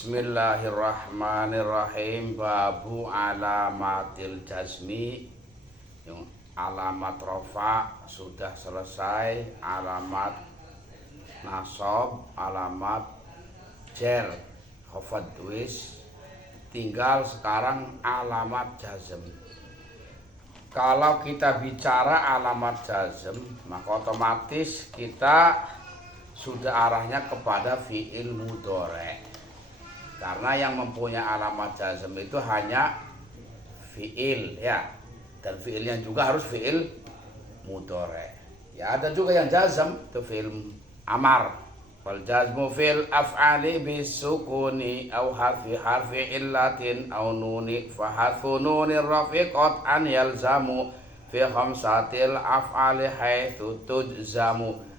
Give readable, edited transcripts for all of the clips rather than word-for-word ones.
Bismillahirrahmanirrahim. Babu alamatil jazmi. Yang alamat rofa sudah selesai, alamat nasab, alamat jer, khafad duis. Tinggal sekarang alamat jazm. Kalau kita bicara alamat jazm, maka otomatis kita sudah arahnya kepada fi'il mudhari'. Karena yang mempunyai alamat jazm itu hanya fi'il, ya. Dan fi'ilnya juga harus fi'il mudhari'. Ya, ada juga yang jazm itu fi'il amar. Wal jazmu fil af'ali bisukuni aw harfi illatin aw nuni fa hadfu nunir rafiqat an yalzamu fi khamsatil af'ali haitsu tujzamu.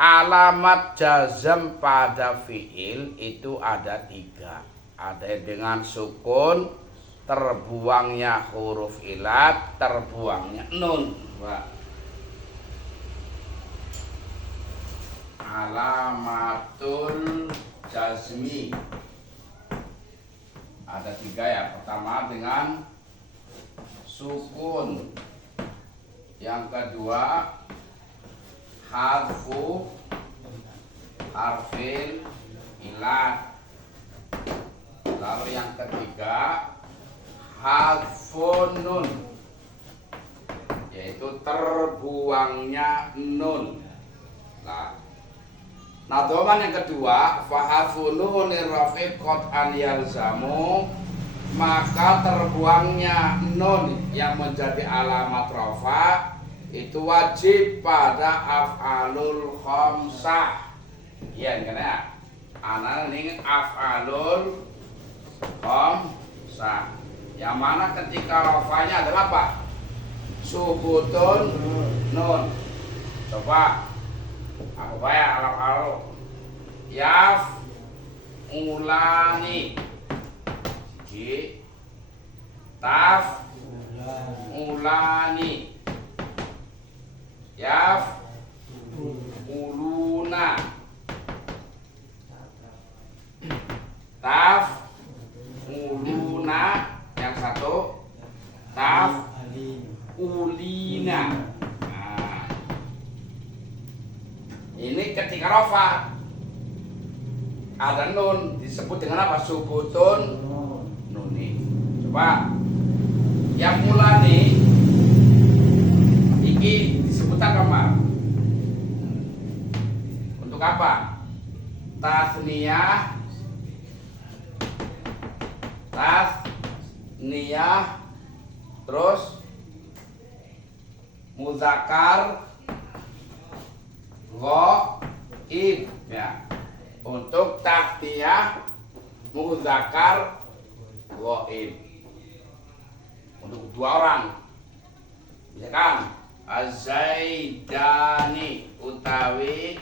Alamat jazm pada fi'il itu ada 3. Ada dengan sukun, terbuangnya huruf ilat, terbuangnya nun. Alamatul jazmi ada 3 ya. Pertama dengan sukun, yang kedua harfu harfil ilat, lalu yang ketiga hadfun nun, yaitu terbuangnya nun. Nah, doman yang kedua fahadfu nunir rafiqat an yalzamu, maka terbuangnya nun yang menjadi alamat rafa itu wajib pada af'alul khamsah. Iya, karena anak ini af'alul khamsah. Yang mana ketika rafanya adalah apa? Subutun nun. Coba aku bayar alam-alam. Yaf ulani ji taf ulani yaf uluna taf uluna, yang satu taf ulina. Nah, ini ketika rafa ada nun disebut dengan apa? Subutun nuni. Coba yang mulani iki disebut apa? Untuk apa? Tasniyah, terus muzakkar ghaib, ya. Untuk tasniyah muzakkar ghaib untuk 2 orang, misalkan Az-Zaidani utawi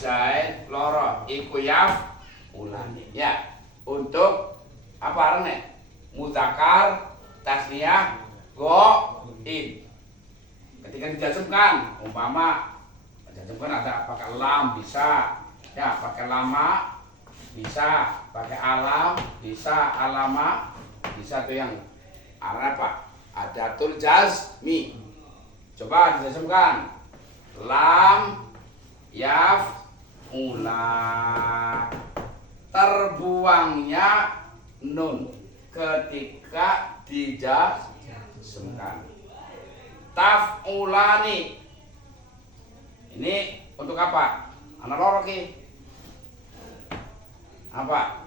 Zaid loro iku yaf ulani, ya. Untuk apa arane? Muzakkar tasniyah ghaib. Ketika dijazmkan, umpama dijazmkan ada pakai lam bisa, ya, pakai lama bisa, pakai alam bisa, alama bisa, tuh yang arane apa? Adatul jazmi. Coba dijazmkan lam yaf ula, terbuangnya nun ketika dijazmkan. Taf'ulani ini untuk apa? Anak loro ki apa?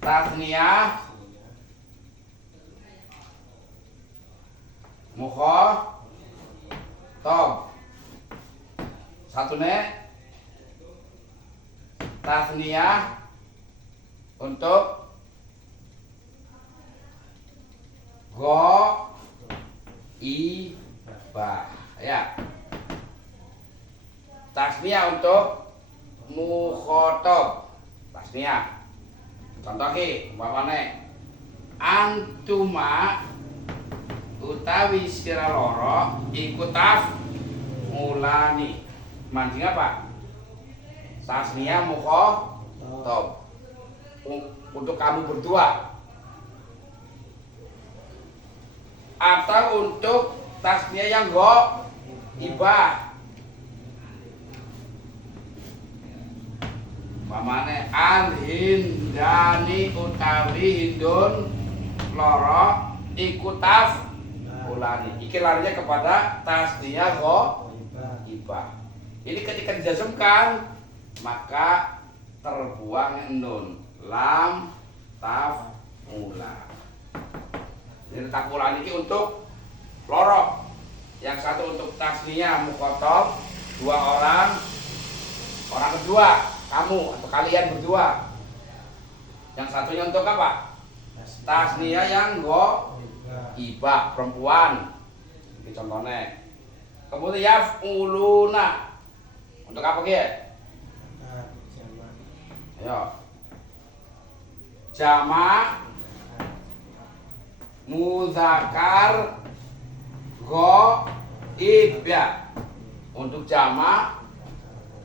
Tasniyah mukhathab, satune tasniyah untuk ghaibah, ya. Tasniyah untuk mukhathab, tasniyah. Contoh ki umpamane antuma utawi sira loro iku taf'ulani. Mancing apa? Tasniyah Top. Untuk kamu berdua. Atau untuk tasnya yang ibah. Pamane an hindani utawi hindun loro iku taf ulani. Iki larinya kepada tasnya ibah. Ini ketika dijazmkan maka terbuang nun lam taf ulan. Ini taf ulan ini untuk loro. Yang satu untuk tasniah mukhotob, 2 orang. Orang kedua kamu atau kalian berdua. Yang satunya untuk apa? Tasniah yang ibah perempuan. Ini contohnya. Kemudian yaf'uluna. Untuk apa dia? Ayo. Jama' mudzakar ghaib ya. Untuk jama'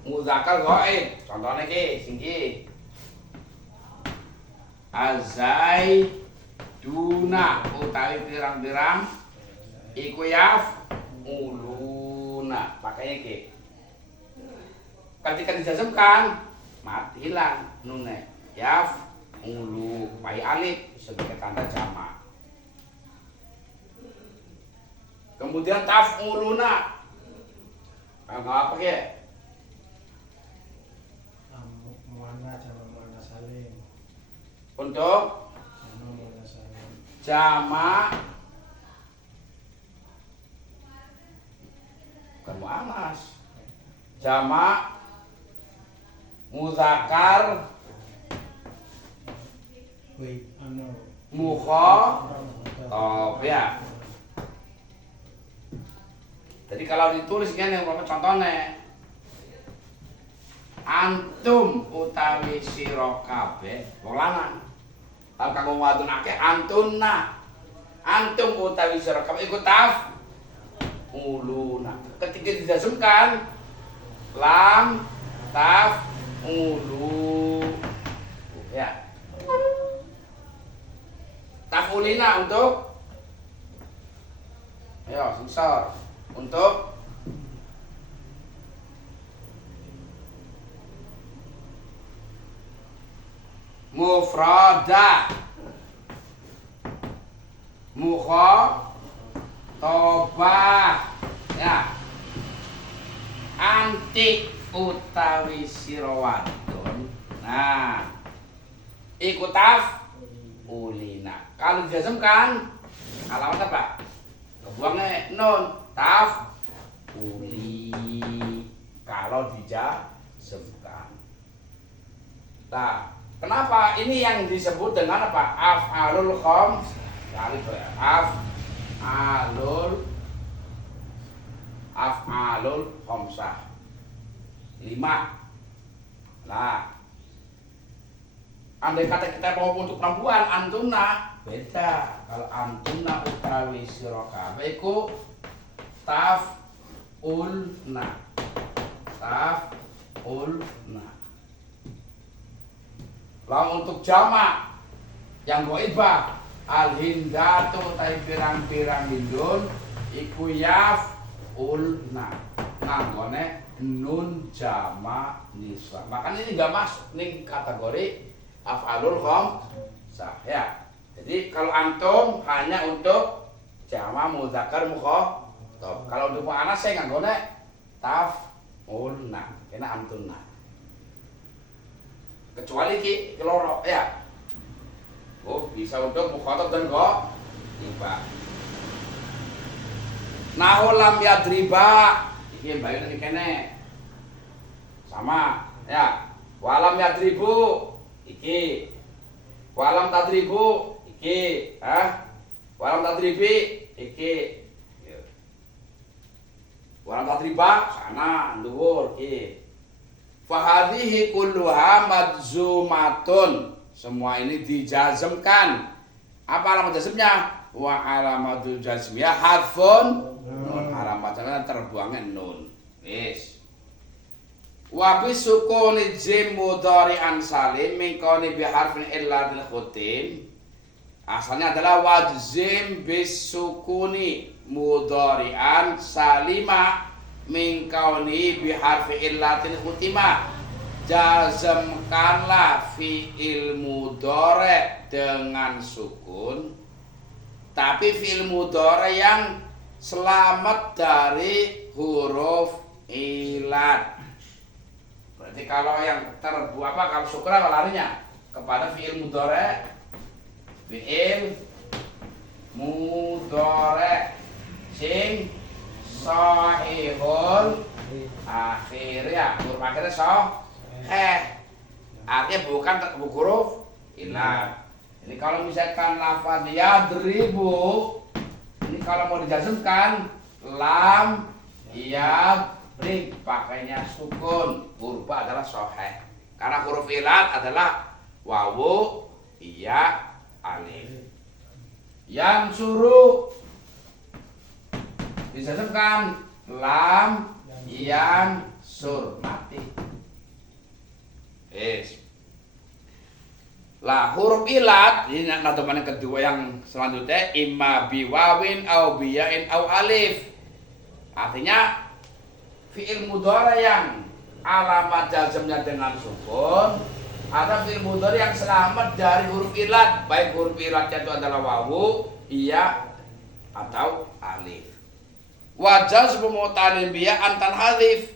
mudzakar ghaib. Contohnya ki, singki. Azaiduna utawi pirang-pirang iku yaf'uluna. Pakainya ki. Ketika dijazmkan mati hilang nunnya yaf'ulu pai alif sebagai tanda jamak. Kemudian taf'uluna. Apa ya? Muanna sama muanna salim. Untuk jamak bukan muannas. Jamak mudzakar mukhotob ya. Jadi kalau ditulis gini contohnya antum utawi sira kabeh wong lanang. Kalau kanggo wadonake antunna. Antum utawi sira kabeh iku taf uluna. Ketika dijazmkan lam taf ulu ya. Tafulina untuk ayo sensor untuk mufrada mukhotobah ya. Anti utawi sira wadon. Nah, iku taf ulina. Kalau dijazmkan alamat apa? Kebuangnya nun taf uli. Kalau dijazmkan. Nah, kenapa ini yang disebut dengan apa? Af'alul khams. Af'alul khamsah. 5. Nah, andai kata kita mau untuk perempuan antuna beda. Kalau antuna utawi sira kabeh iku taf'ulna. Lalu untuk jamak yang ghaibah al-hindatu utawi pirang-pirang hindun iku yaf'ulna. Nanggone nun jama nisa. Makanya ini nggak masuk nih kategori af'alul khamsah ya. Jadi kalau antum hanya untuk jama mudzakar mukhotob. Kalau untuk muannas saya nganggone taf'ulna, kena antunna. Kecuali ki keloro ya. Oh, bisa untuk mukhotob dan ibah. Nahu lam yadriba iki bae nek kene. Sama ya. Walam yadribu iki. Walam tadribu iki, walam tadribi iki. Walam tadriba sana dhuwur iki. Fa hadhihi kulluha madzumatun. Semua ini dijazmkan. Apa alamat jazmnya? Wa alamatul jazmiyah hadfun nun. Alamat jazmnya terbuangnya nun. Wis. Wa bi sukuni jim mudhari'an salim min kauni bi harfin illatil khutim. Asalnya adalah wajzim bis sukuni mudhari'an salima min kauni bi harfi illatil khutimah. Jazamkanlah fi'il mudhari' dengan sukun, tapi fi'il mudhari' yang selamat dari huruf illat. Berarti kalau yang terbuat apa, kalau sukun apa larinya kepada fi'il mudhari'. Fi'il mudhari' sing sahihul akhir, ya huruf akhirnya artinya bukan huruf illat. Ini kalau misalkan lafaz yadribu, ini kalau mau dijazmkan lam yadrib pakainya sukun, huruf adalah sahih. Karena huruf illat adalah wawu, iya, alif. Yang suruh dijazmkan lam yang sur, mati. Lah huruf illat ini nadaman yang kedua yang selanjutnya imma biwawin au biyain au alif. Artinya fi'il mudhari yang alamat jazmnya dengan sukun, ada fi'il mudhari yang selamat dari huruf illat, baik huruf illatnya itu adalah wawu, iya atau alif. Wa jazmu mutanin biya antan hadzif.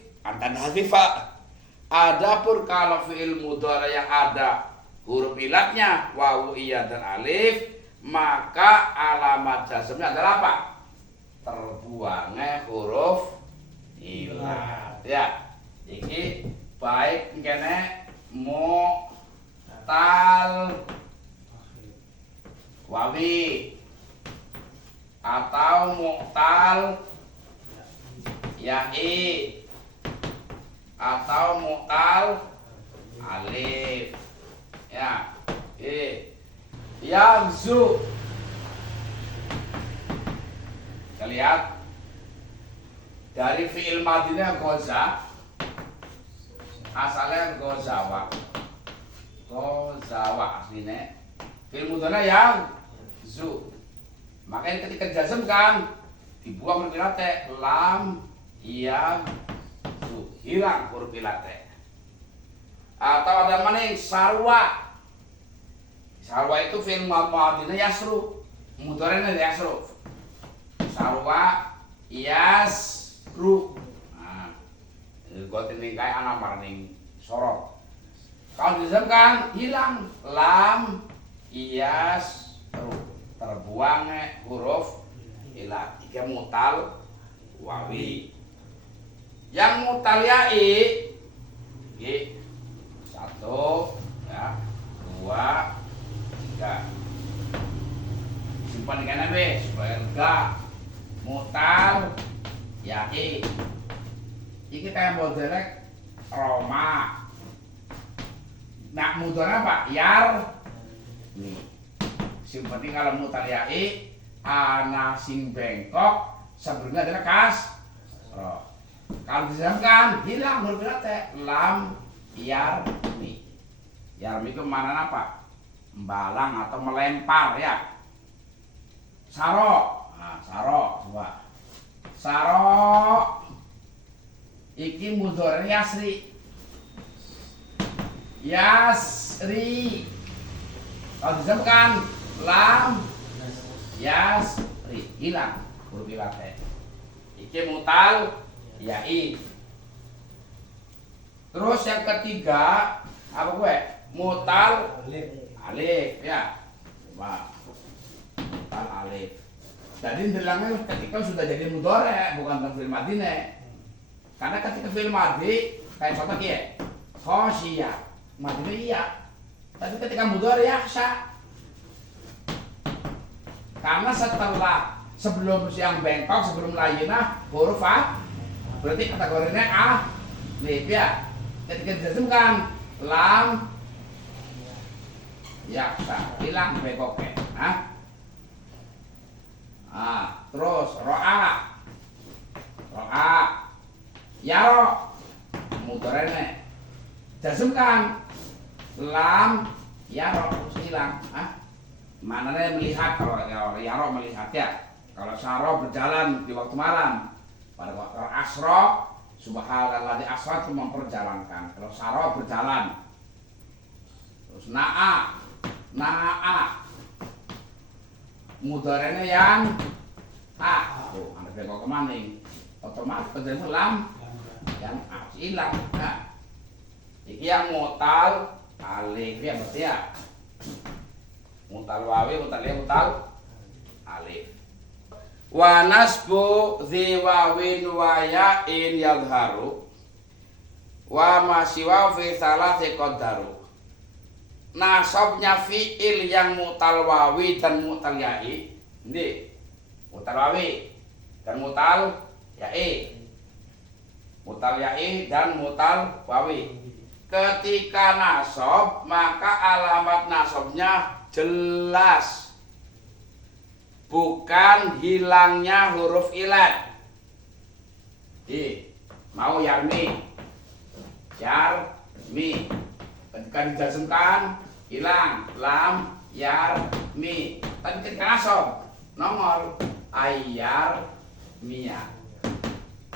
Adapun kalau fi'il mudhari yang ada huruf illatnya wawu, iya dan alif, maka alamat jazmnya adalah apa? Terbuangnya huruf illat. Ya, iki baik kene mu'tal wawi atau mu'tal ya'i atau mu'tal alif, ya. Yagzu, kita lihat dari fi'il madinya goza, asalnya gozawa aslinya fi'il mudhari yang zu, makanya ketika jazmkan dibuang huruf illat lam yang zu, hilang huruf illat. Atau ada mana yang sarwa itu fi'il madhinya yasru, mudhari'nya yasru, sarwa yasru. Nah, got ini kayak anak marning sorot. Kalau dijazmkan hilang lam yasru, terbuang huruf illat. Tiga mutal wawi. Yang mutal ya'i, satu, ya, dua, tiga. Simpan di kanan be supaya lega. Mutal ya'i. Iki kayak modelnya Roma. Nak mudhari apa? Yar. Nih. Simpan kalau mutal ya'i, ana sing bengkok sebelumnya adalah kas. Kalau dijazmkan hilang huruf illat lam yarmi. Yarmi itu mana apa? Membalang atau melempar, ya. Saro. Nah, saro coba. Saro iki mudhari yasri. Yasri. Kalau dijazmkan lam yasri, hilang huruf illat. Iki mutal ya'i. Terus yang ketiga apa gue? Mutal alif, ya. Coba. Mutal alif. Jadi bilangnya ketika sudah jadi mudhari, bukan fi'il madhi. Karena ketika fi'il madhi kayak contoh ya, khosyiyah, madhinya iya. Tapi ketika mudhari yakhsha. Karena sebelum yang bengkok, sebelum layinah huruf a, berarti kategorinya alif, ya. Ketika dijazmkan lam yakhsha, hilang bengkoknya. Terus ro'a yaro, mudorene. Jazmkan lam yaro hilang. Mananya melihat, kalau yaro melihat ya. Kalau syaro berjalan di waktu malam. Pada waktu asro, subhanallah di asro itu memperjalankan. Kalau syaro berjalan. Terus na'a mudorene yang tuh, anda bengkok kemaning. Otomatis terjadi lam yang hilang. Nah, iki yang mutal alif ya berarti ya. Mutal wawi, mutal ya, mutal alif. Wa nasbu dhi wawin wa ya'in yadharu wa masiwa fi salasi qaddaru. Nasabnya fi'il yang mutal wawi dan mutal ya'i. Ini mutal wawi dan mutal ya'i. Mutal ya'i dan mutal wawi. Ketika nasab, maka alamat nasabnya jelas. Bukan hilangnya huruf ilat. Mau yarmi. Yarmi. Ketika dijazmkan hilang lam yarmi. Tapi ketika nasab nomor ayar mia.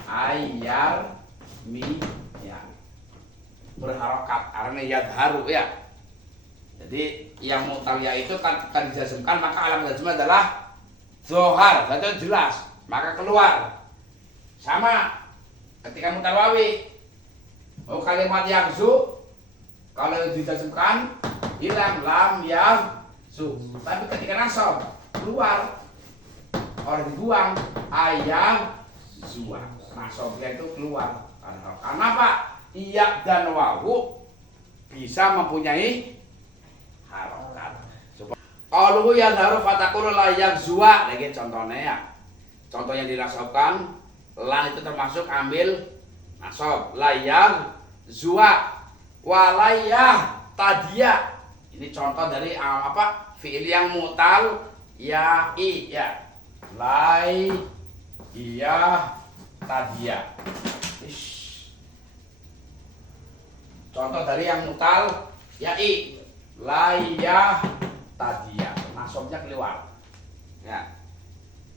Ayar mia. Berharokat karena yadharu ya. Jadi yang mutalya itu kan dijazmkan maka alamat jazm adalah zohar, itu jelas, maka keluar. Sama ketika mutal wawi, kalimat yakzu kalau dijazmkan hilang lam yakzu. Tapi ketika nasab keluar, orang dibuang ayam zua. Nasabnya itu keluar. Karena apa? Iya dan wawu bisa mempunyai harokat. Qalu ya haru fatakul la yakzua. Lagi contohnya ya. Contoh yang dinasabkan lan itu termasuk ambil nasab. La yakzua walayah tadia. Ini contoh dari apa? Fi'il yang mutal ya'i ya. Lai iya tadia. Contoh dari yang mutal ya'i. Layah tadia. Nasabnya keluar. Ya.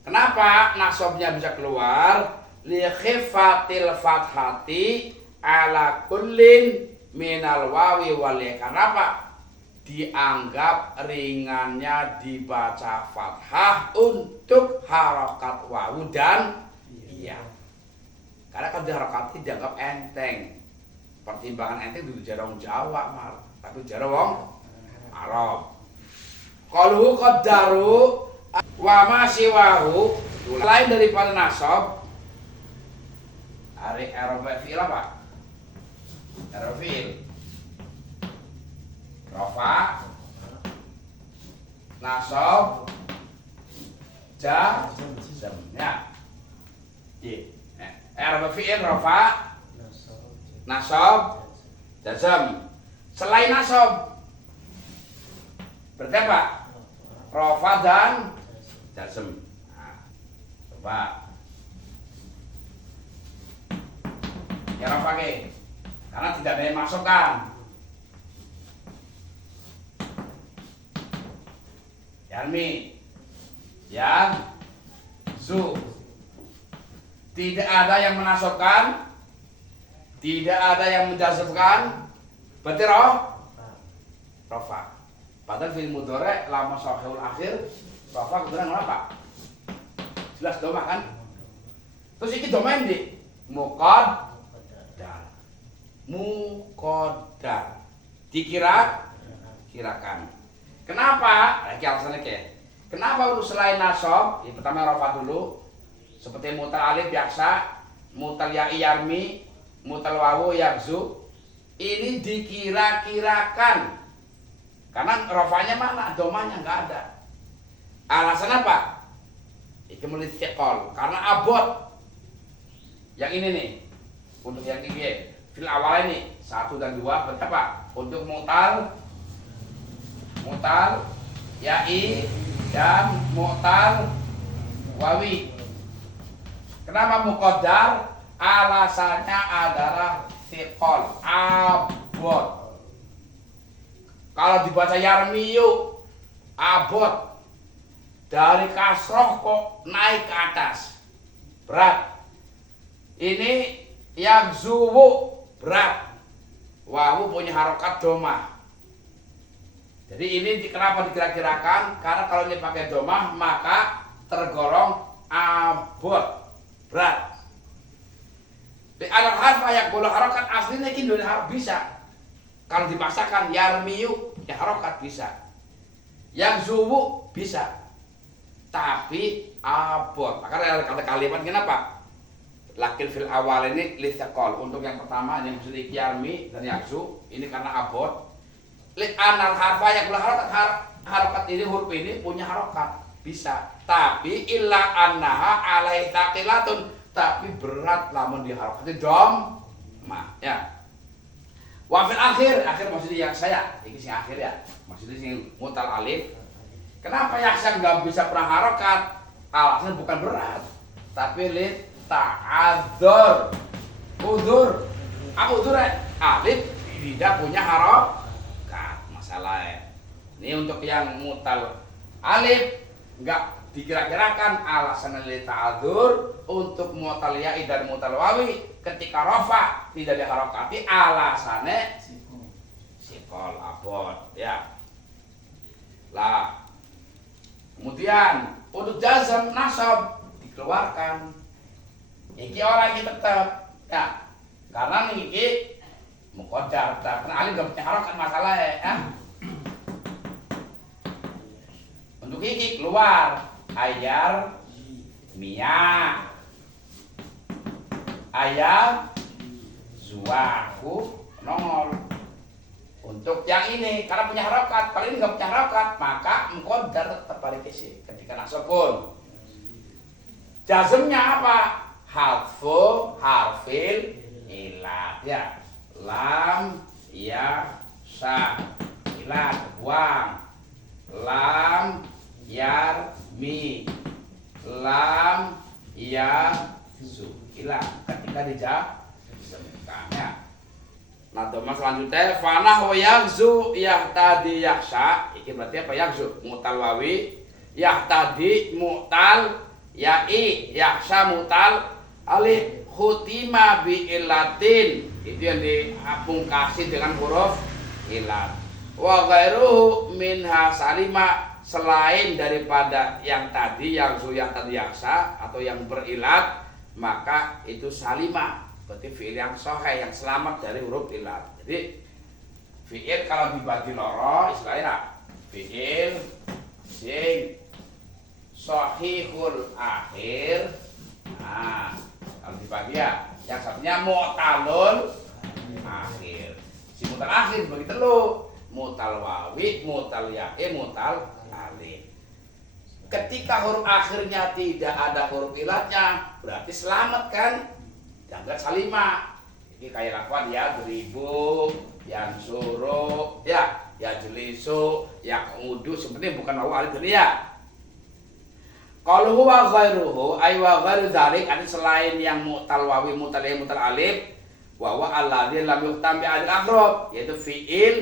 Kenapa nasabnya bisa keluar? Li khifatil fathati ala kullin minal wawi wal ya. Karena apa? Dianggap ringannya dibaca fathah untuk harokat wawu dan iya. Karena kalau diharokati dianggap enteng. Pertimbangan enteng itu jarang Jawa mal, tapi jarang Arab. Qalu qaddaru wa ma siwahu, lain daripada nasab. Ari Arab fi'il apa? Arab fi'il. Rafa, nasab, jazm. Ya. Arab fi'il rafa, nasab, jazm. Selain nasab berarti apa? Rafa dan jazm. Nah, coba ya rafa ke, karena tidak ada yang masukkan. Yarmi, yang zu, tidak ada yang menasabkan, tidak ada yang menjazmkan, berarti rafa. Padahal fil mudhari' lama sahihul akhir, rafa kemudian apa? Jelas doma kan? Terus iki domain di muqaddar. Muqaddar. Kirakan. Kenapa? Lagi alasannya ke. Kenapa untuk selain nasab? Yang pertama rafa dulu. Seperti mutal alif biasa, mutal ya'i yarmi, mutal wawu yakzu. Ini dikira-kirakan. Karena rafanya mana? Domanya nggak ada. Alasan apa? Itu melit fiqol. Karena abot. Yang ini nih. Untuk yang ini. Fil awal ini. 1 dan 2. Berarti apa? Untuk mutal ya'i dan mutal wawi. Kenapa muqaddar? Alasannya adalah thiqal, abot. Kalau dibaca yarmiyu, abot. Dari kasroh kok naik ke atas, berat. Ini yagzuwu, berat. Wawu punya harokat domah. Jadi ini kenapa dikira-kirakan? Karena kalau ini pakai domah maka tergolong abot, berat. Di alat harfa yang boleh harokat aslinya ini bisa. Kalau dipaksakan yarmiyu, ya harokat bisa. Yang zuwu bisa. Tapi abot. Maka ada kata kalimat kenapa? Lakin fil awal ini litakol. Untuk yang pertama yang maksudnya yarmi dan yakzu ini karena abot. Anal harfa yang boleh harokat ini huruf ini punya harokat bisa. Tapi illa annaha alai taqilatun. Tapi berat lamun diharokati dom ya. Wafil akhir maksudnya yang saya ini sing akhir ya, maksudnya sing mutal alif. Kenapa yaksa nggak bisa pernah harokat? Alasannya bukan berat, tapi lit ta'adzur, udur. Apa udur? Alif tidak punya harokat, masalahnya. Ini untuk yang mutal alif nggak dikira-kirakan alasan lit ta'adzur. Untuk mutal ya'i dan mutal wawi ketika rafa tidak diharokati alasannya sikol abot ya. Lah kemudian untuk jazam nasab dikeluarkan. Iki orang ini tetap ya, karena ini muqaddar karena alif gak punya harokat masalah ya. Untuk ini keluar ayar mia ayam zuaku nongol. Untuk yang ini karena punya harokat, kalau ini nggak punya harokat maka muqaddar tetap balik isi ketika nasab pun. Jazmnya apa? Hadfu harfil ilat ya. Lam ya sa ilat buang. Lam yar mi lam ya zu hilang ketika dijazmkannya. Nah, teman selanjutnya fanah wa yagzu yahtadi yaksha. Iki berarti apa yagzu? Mutal wawi, yahtadi mutal ya'i, yaksha mutal alif, khutima bi ilatin. Itu yang dipungkasi dengan huruf ilat. Wa ghairuhu minha salima, selain daripada yang tadi yang suyah tadi yaksa atau yang berilat maka itu salima, berarti fi'il yang sahih yang selamat dari huruf ilat. Jadi fi'il kalau dibagi loro istilahnya fi'il sing sahihul akhir. Nah, kalau dibagi ya yang satunya mu'talul akhir. Si mutal akhir bagi telu, mutal wawi, mutal ya'i, mutal alif. Ketika huruf akhirnya tidak ada huruf ilatnya berarti selamat kan, jangan salimah. Ini kayak lafaz ya beribu, yang suruh, ya jelisu, ya ngudu, sebenarnya bukan wawu alif ini ya. Kalau huwa ghairuhu ay wa ghairu dzalik, ada selain yang mutal wawi, mutal ya, mutal alif, wa huwa alladzi lam yuhtam bi alif akhrab, yaitu fiil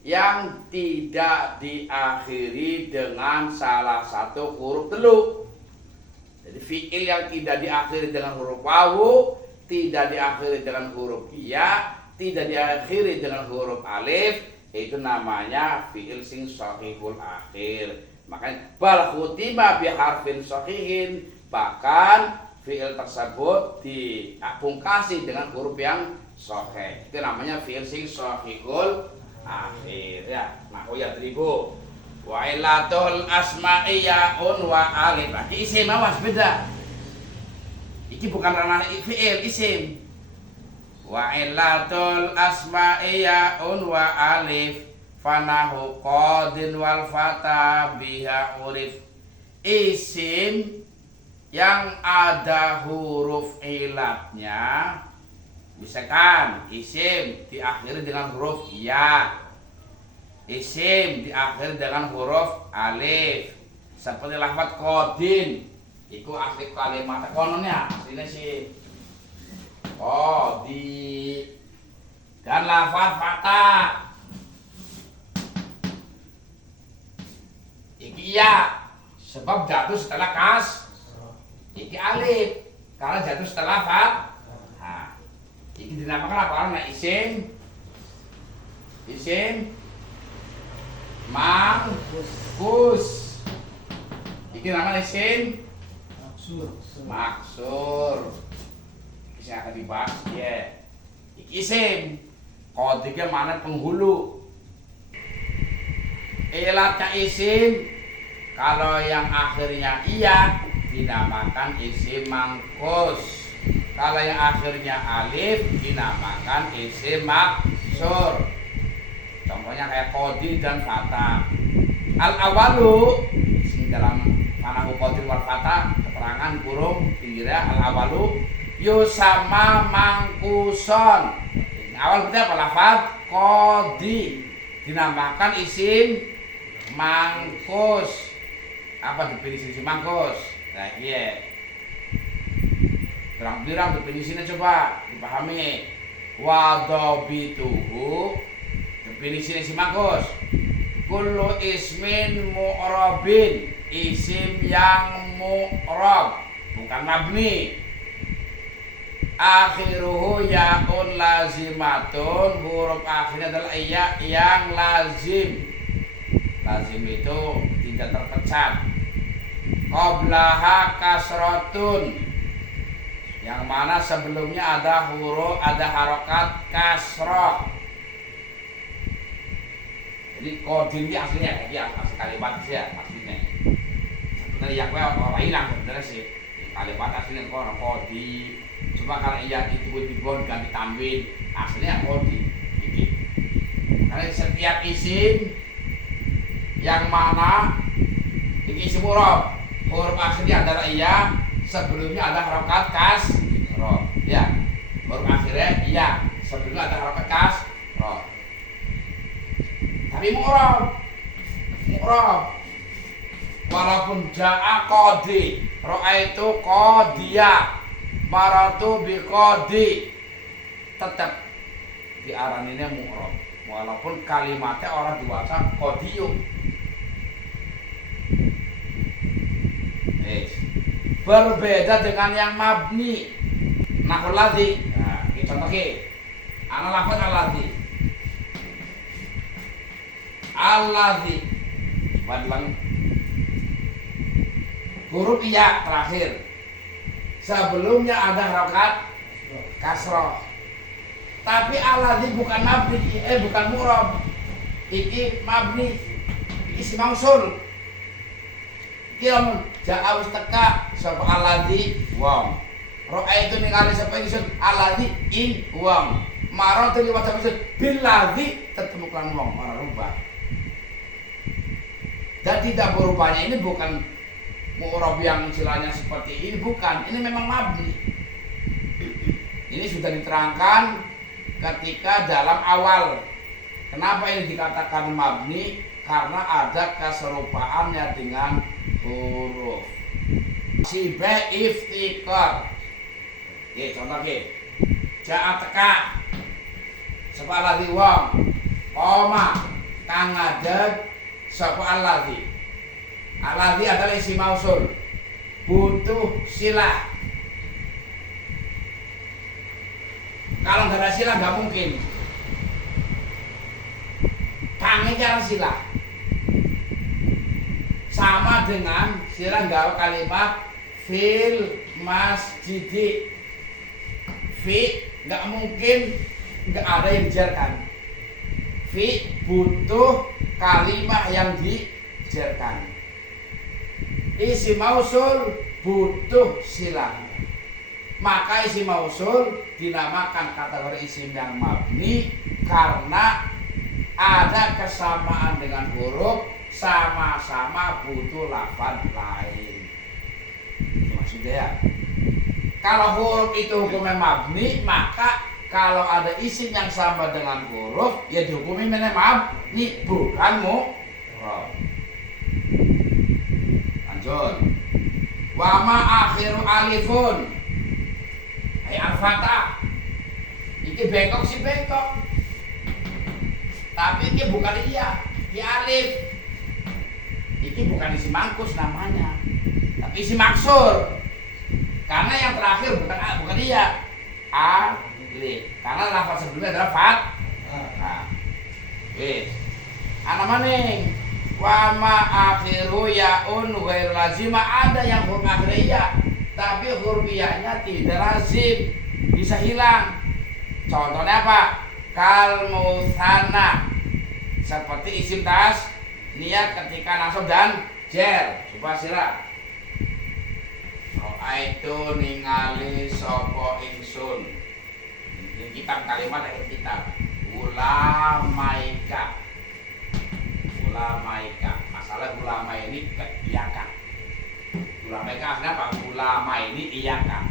yang tidak diakhiri dengan salah satu huruf telu. Jadi fiil yang tidak diakhiri dengan huruf wawu, tidak diakhiri dengan huruf ya, tidak diakhiri dengan huruf alif, itu namanya fiil sing sahihul akhir. Makanya bal khutima bi harfin sahihin, bahkan fiil tersebut dipungkasi dengan huruf yang sahih. Itu namanya fiil sing sahihul akhir ya. Nah, ya tribu wa ilatul asma'i yaun wa alif. Berarti isim awas beda. Iki bukan ranah fi'il, isim. Wa ilatul asma'i yaun wa alif fanahu qadin wal fata biha urif. Isim yang ada huruf ilatnya, misalkan isim diakhiri dengan huruf ya, isim diakhiri dengan huruf alif, seperti lafaz qadin. Iku asli kalimat kononnya aslinya sih qadi dan lafaz fatah. Iki ya, sebab jatuh setelah Roh. iki alif, karena jatuh setelah fathah. Iki dinamakan apa? Karena isim mangkus. Iki namanya isim maksur. Ini akan dibahas ya. Iki isim kodenya mana penghulu. Ilatnya isim kalau yang akhirnya iya dinamakan isim mangkus. Kalau yang akhirnya alif dinamakan isim maksur. Contohnya kayak kodi dan fatah. Al awalu dalam manahu kodi wal fatah keterangan kurung pinggirnya al awalu yusama mangkuson. Awal berarti apa? Lafaz kodi dinamakan isim mangkus. Apa definisi isim mangkus? Nah iya. Berang-berang definisinya coba dipahami. Wadobituhu definisi isim mangkus. Kullu ismin mu'rabin, isim yang mu'rab bukan mabni. Akhiruhu ya'un lazimatun, huruf akhirnya adalah ya yang lazim. Lazim itu tidak terpecat. Qablaha kasrotun, yang mana sebelumnya ada huruf, ada harokat kasroh. Jadi kodin ini aslinya kayak asli kalimat sih ya aslinya. Sebenarnya yang orang hilang sebenarnya sih kalimat aslinya kodi. Cuma kalau iya tiba-tiba ganti tanwin aslinya kodi. Jadi karena setiap isim yang mana ini isim huruf akhirnya adalah iya, sebelumnya ada harokat kasroh. Ya, huruf akhirnya iya, sebelumnya ada harokat kasroh. Tapi mu'rab walaupun ja'a qadi, ra'aitu qadiya, maratu bi qadi, tetap diaraninnya mu'rab walaupun kalimatnya orang diwaca qadiyu. Berbeda dengan yang mabni. Nahul ladzi. Nah, ini contohnya. Ana lafaz al-ladzi. Al-ladzi. Badlang. Huruf iya terakhir. Sebelumnya ada harokat kasroh. Tapi al-ladzi bukan mabni, bukan mu'rab. Iki mabni. Iki isim mausul. Kiamun ja'a teka sapa alladzi wong. Ra'aitu ningali sapa ingsun alladzi ing wong. Maratu liwat sapa billadzi ketemu kan wong ora rubah. Dan tidak berubahnya ini bukan mu'rab yang istilahnya seperti ini, bukan. Ini memang mabni. Ini sudah diterangkan ketika dalam awal. Kenapa ini dikatakan mabni? Karena ada keserupaannya dengan huruf. Sibah iftikar. Oke, contoh ke. Ja'a teka. Sapa alladzi wong. Qoma kang ngadeg sapa alladzi. Alladzi adalah isim mausul. Butuh silah. Kalau nggak ada silah nggak mungkin. Tangi cara silah. Sama dengan sirah gawe kalimat fil masjidi. Fi nggak mungkin nggak ada yang dijarkan. Fi butuh kalimat yang dijarkan. Isim mausul butuh silah. Maka isim mausul dinamakan kategori isim yang mabni karena ada kesamaan dengan huruf, sama-sama butuh lafaz lain. Itu maksudnya ya. Kalau huruf itu hukumnya mabni, maka kalau ada isim yang sama dengan huruf, ya dihukumi mabni, bukan mu'rab. Lanjut. Wa ma akhiru alifun. Hai al-fatah. Iki bengkok si bengkok. Tapi ini bukan iya, ini alif. Ini bukan isim mangkus namanya, tapi isim maksur. Karena yang terakhir bukan iya, alif. Karena lafaz sebelumnya adalah fathah. Wis. Ana maning wa ma akhiru yaun ghair lazima, ada yang huruf akhir iya, tapi huruf iya-nya tidak lazim, bisa hilang. Contohnya apa? Kal musanna, seperti isim tas niat ketika nasab dan jer. Coba sira. Itu ningali sapa ingsun. Ini kitab kalimat dari kitab. Ulamaika. Masalah ulama ini iyaka. Ulamaika artinya apa? Ulama ini iyaka.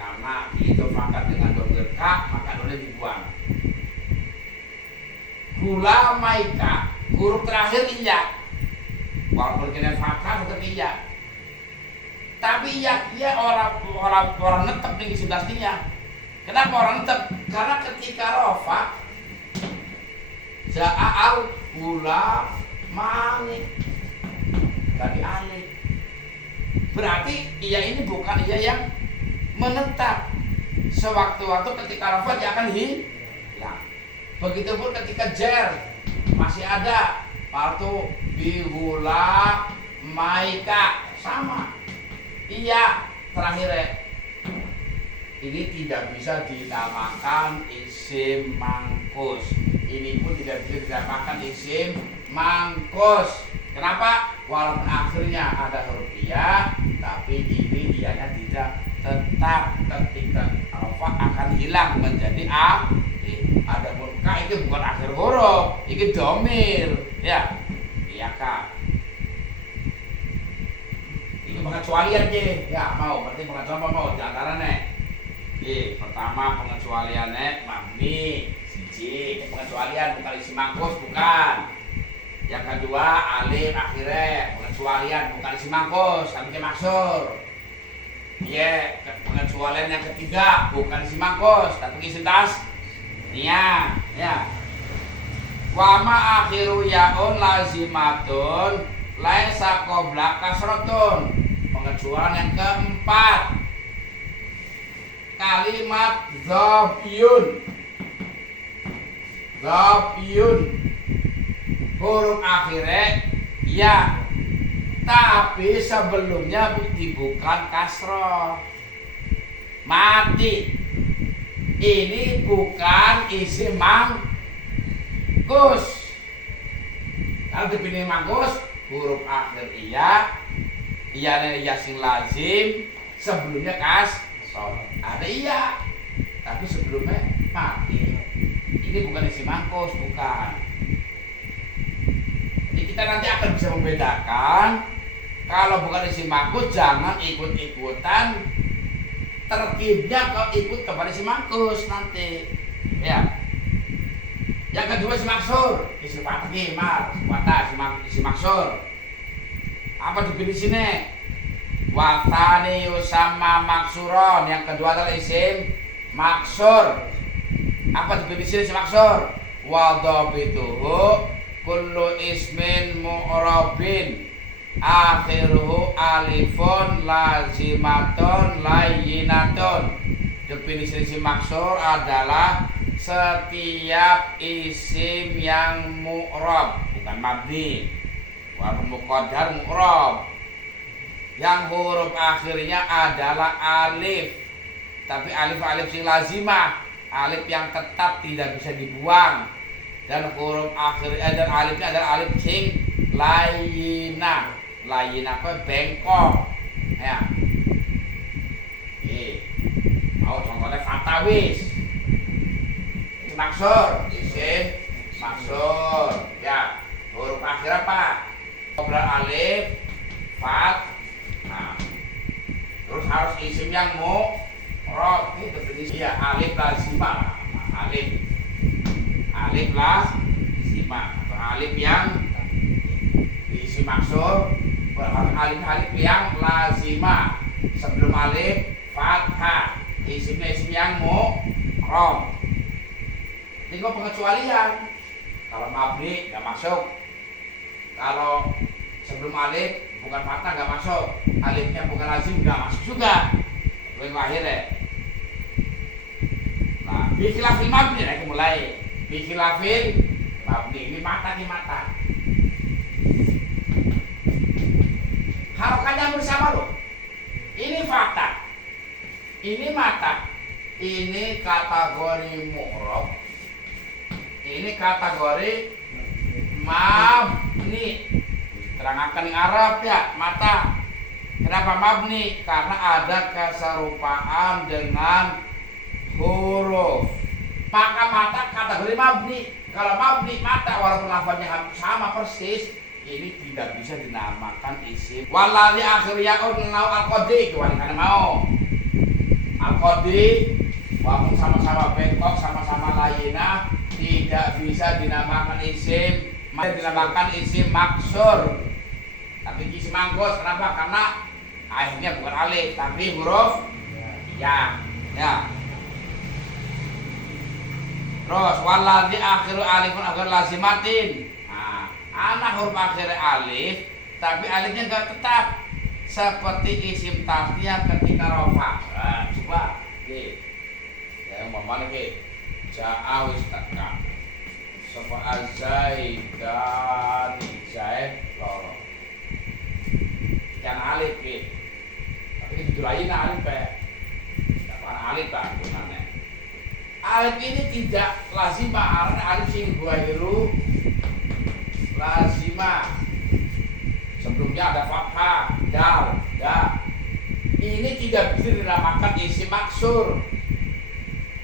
Karena itu fakat dengan domir ka, maka domir dibuang. Ulamaika, huruf terakhir iya. Walaupun kena fakat tetap iya. Tapi ya orang netep nih sebelasnya. Kenapa orang netep? Karena ketika rofa ja'al ulamani tadi alif. Berarti iya ini bukan iya yang menetap. Sewaktu-waktu ketika rofa dia akan hilang. Begitupun ketika jer masih ada. Waktu bihula maika sama. Iya, terakhir ini tidak bisa dinamakan isim mangkus. Ini pun tidak bisa dinamakan isim mangkus. Kenapa? Walaupun akhirnya ada huruf iya, tapi ini iyanya tidak tetap. Ketika alfa akan hilang menjadi alif. Adapun ka itu bukan akhir huruf, ini domir, ya. Iya kak. Ini pengecualian je, ya mau, berarti pengecualian apa mau? Di antara pertama pengecualiannya mabni, siji, pengecualian bukan isim mangkus, bukan. Yang kedua alif akhirnya, pengecualian bukan isim mangkus, tapi maksur. Iya, pengecualian yang ketiga bukan isim mangkus, tapi isim tas. Iya, ya. Wa ma akhiru yaun lazimatun laisa qabla kasratun. Pengecualian yang keempat, kalimat dzabiyun. Huruf akhirnya ya, tapi sebelumnya bukan kasroh. Mati. Ini bukan isim mangkus. Kalau dipilih mangkus, huruf akhir iya sing lazim, sebelumnya kasroh. Ada iya, tapi sebelumnya mati. Ini bukan isim mangkus, bukan. Jadi kita nanti akan bisa membedakan. Kalau bukan isim mangkus, jangan ikut-ikutan terkibnya kalau ikut kepada isim mangkus nanti. Ya. Yang kedua isim maksur, isim fathah mar, isim maksur. Apa definisinya? Watani sama maksuron. Yang kedua adalah isim maksur. Apa definisinya isim maksur? Wadhabituhu kullu ismin mu'rabin akhiruhu alifun lazimatun layyinatun. Definisi isim maksur adalah setiap isim yang mu'rab, bukan mabni, walaupun muqaddar mu'rab, yang huruf akhirnya adalah alif, tapi alif sing lazimah, alif yang tetap tidak bisa dibuang, dan huruf akhirnya dan alifnya adalah alif sing layyinah. Layyinah apa? Bengkok. Ya. Mau contohnya fatawis. Isim maksur. Ya. Huruf akhir apa? Qabla alif, fat. Nah. Terus harus isim yang mu'rab. Itu definisi ya, alif lazimah. Alif lazimah atau alif yang diisi maksur, alif yang lazimah. Sebelum alif fathah, isimnya isim yang mu'rab. Tinggal pengecualian. Kalau mabni nggak masuk. Kalau sebelum alif bukan fathah nggak masuk. Alifnya bukan lazim nggak masuk juga. Itu akhir ya. Nah, bikhilafil mabni nah, mulai. Bikhilafil mabni ini mata nih mata. Harokatnya bersama loh. Ini fathah. Ini mata. Ini kategori mu'rab. Ini kategori mabni. Terangkan yang Arab ya, mata. Kenapa mabni? Karena ada keserupaan dengan huruf. Maka mata kategori mabni. Kalau mabni mata walaupun lafaznya sama persis, ini tidak bisa dinamakan isim. Waladhi akhir yaun nau al-qadi, karena mau al-qadi walaupun sama-sama bengkok, sama-sama layina, tidak bisa dinamakan isim. Dinamakan isim maksur. Tapi isim mangkos, kenapa? Karena akhirnya bukan alif, tapi huruf ya. Terus waladhi akhiru alifun akhir lazimatin. Nah, anak huruf akhir alif, tapi alifnya enggak tetap. Seperti isim tasniah ketika rafa. Nah, coba. Oke. Ya, umpamanya ke ja'a wistaka. Sofa azaidan zaid loro. Jangan alif ke. Tapi itu lain alif ya. Jangan alif lah gunanya. Alif ini tidak lazimah, karena alif sing ghairu lazimah. Sebelumnya ada fathah, dal, da. Ini tidak bisa dinamakan isim maksur.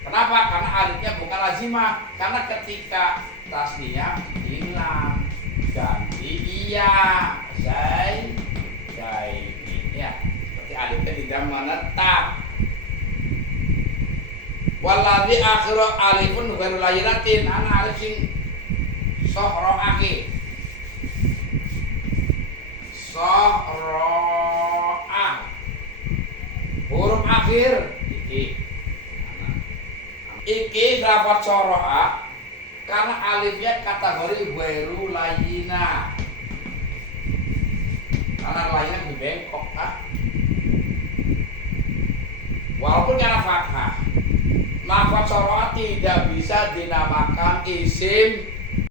Kenapa? Karena alifnya bukan lazimah. Karena ketika tasniah hilang, ganti iya, zai, ini ya. Berarti alifnya tidak menetap. Waladhi akhiru alifun ghairu layinatin, ana alif sing sohro'ake. Sohro'ah huruf akhir iki dapat soro'ah karena alifnya kategori ghairu layina. Karena layina lebih bengkok walaupun karena fathah. Lafaz soro'ah tidak bisa dinamakan isim